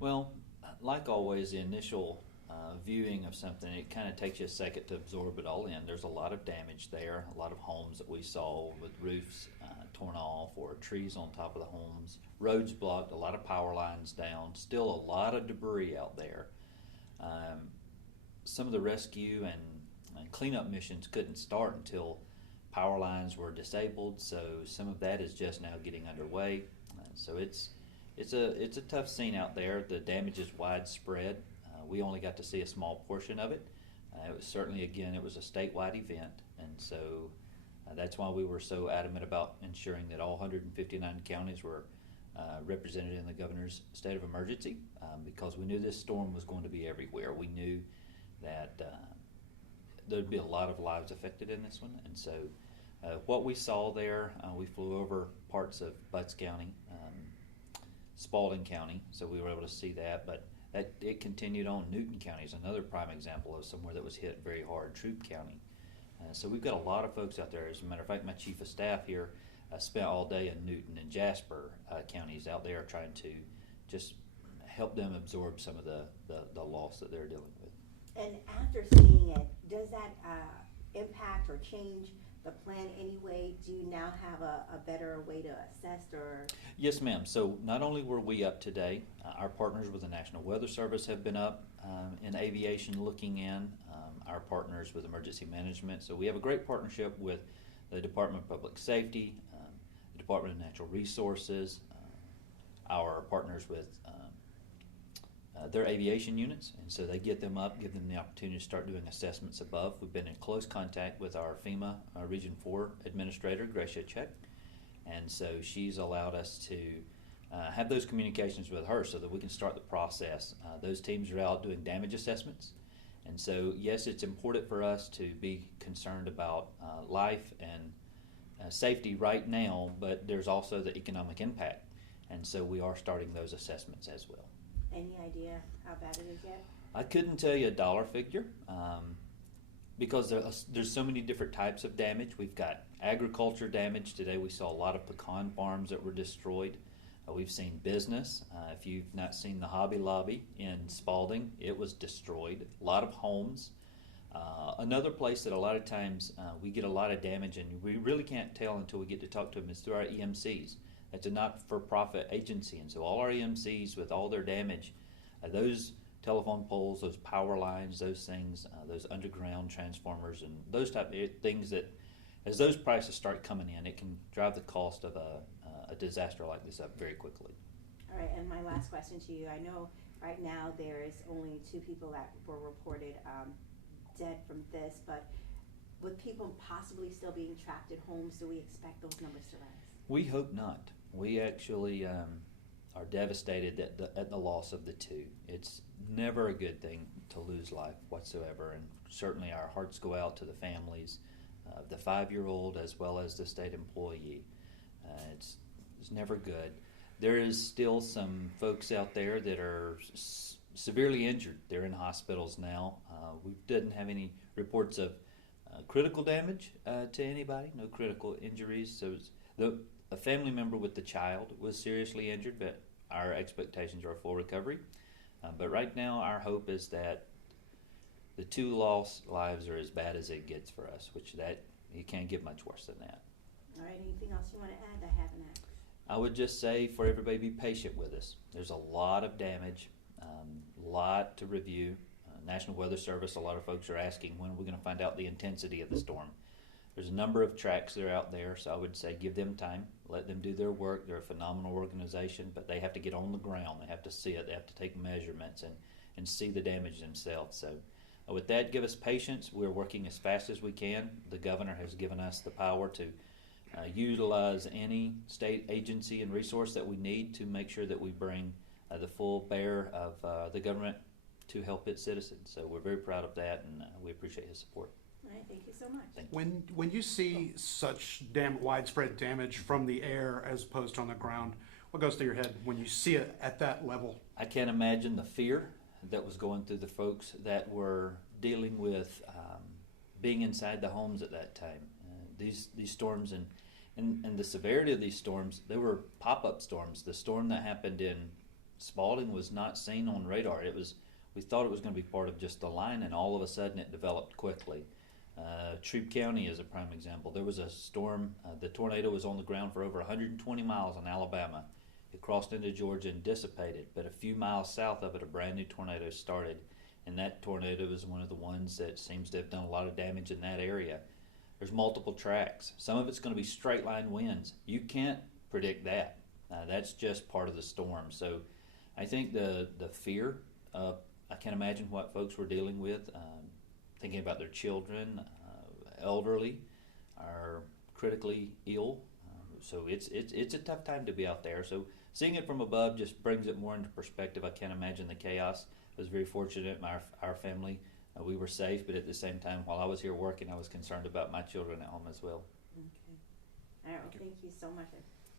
Well, like always, the initial viewing of something, it kind of takes you a second to absorb it all in. There's a lot of damage there, a lot of homes that we saw with roofs torn off or trees on top of the homes, roads blocked, a lot of power lines down, still a lot of debris out there. Um, some of the rescue and cleanup missions couldn't start until power lines were disabled, so some of that is just now getting underway. So it's a tough scene out there. The damage is widespread. We only got to see a small portion of it. It was certainly, again, it was a statewide event, and so that's why we were so adamant about ensuring that all 159 counties were represented in the governor's state of emergency, because we knew this storm was going to be everywhere. We knew that there'd be a lot of lives affected in this one, and so what we saw there, we flew over parts of Butts County, Spalding County, so we were able to see that, but it continued on. Newton County is another prime example of somewhere that was hit very hard, Troup County. So we've got a lot of folks out there. As a matter of fact, my chief of staff here spent all day in Newton and Jasper counties out there trying to just help them absorb some of the loss that they're dealing with. And after seeing it, does that impact or change the plan anyway? Do you now have a better way to assess or? Yes, ma'am. So not only were we up today, our partners with the National Weather Service have been up in aviation looking in, our partners with emergency management. So we have a great partnership with the Department of Public Safety, the Department of Natural Resources, our partners with their aviation units, and so they get them up, give them the opportunity to start doing assessments above. We've been in close contact with our FEMA Region 4 Administrator, Gracia Check, and so she's allowed us to have those communications with her so that we can start the process. Those teams are out doing damage assessments, and so yes, it's important for us to be concerned about life and safety right now, but there's also the economic impact, and so we are starting those assessments as well. Any idea how bad it is yet? I couldn't tell you a dollar figure because there's so many different types of damage. We've got agriculture damage. Today we saw a lot of pecan farms that were destroyed. We've seen business. If you've not seen the Hobby Lobby in Spalding, it was destroyed. A lot of homes. Another place that a lot of times we get a lot of damage, and we really can't tell until we get to talk to them, is through our EMCs. It's a not-for-profit agency, and so all our EMCs with all their damage, those telephone poles, those power lines, those things, those underground transformers, and those type of things that, as those prices start coming in, it can drive the cost of a disaster like this up very quickly. All right, and my last question to you, I know right now there is only 2 people that were reported dead from this, but with people possibly still being trapped at homes, do we expect those numbers to rise? We hope not. We actually are devastated at the loss of the 2. It's never a good thing to lose life whatsoever, and certainly our hearts go out to the families of the 5-year-old as well as the state employee. It's never good. There is still some folks out there that are severely injured. They're in hospitals now. We didn't have any reports of critical damage to anybody, no critical injuries. So a family member with the child was seriously injured, but our expectations are a full recovery. But right now, our hope is that the 2 lost lives are as bad as it gets for us, which that you can't get much worse than that. All right, anything else you want to add I haven't asked? I would just say for everybody, be patient with us. There's a lot of damage, lot to review. National Weather Service, a lot of folks are asking when are we going to find out the intensity of the storm. There's a number of tracks that are out there, so I would say give them time, let them do their work. They're a phenomenal organization, but they have to get on the ground. They have to see it. They have to take measurements and see the damage themselves. So with that, give us patience. We're working as fast as we can. The governor has given us the power to utilize any state agency and resource that we need to make sure that we bring the full bear of the government to help its citizens. So we're very proud of that, and we appreciate his support. All right, thank you so much. Thank you. When you see such widespread damage from the air as opposed to on the ground, what goes through your head when you see it at that level? I can't imagine the fear that was going through the folks that were dealing with being inside the homes at that time. These storms and the severity of these storms, they were pop-up storms. The storm that happened in Spalding was not seen on radar. We thought it was going to be part of just the line, and all of a sudden it developed quickly. Troup County is a prime example. There was a storm. The tornado was on the ground for over 120 miles in Alabama. It crossed into Georgia and dissipated, but a few miles south of it, a brand new tornado started, and that tornado is one of the ones that seems to have done a lot of damage in that area. There's multiple tracks. Some of it's going to be straight line winds. You can't predict that. That's just part of the storm. So I think the fear, I can imagine what folks were dealing with, thinking about their children, elderly, are critically ill. So it's a tough time to be out there. So seeing it from above just brings it more into perspective. I can't imagine the chaos. I was very fortunate. Our family, we were safe, but at the same time, while I was here working, I was concerned about my children at home as well. Okay. All right. Well, thank you so much.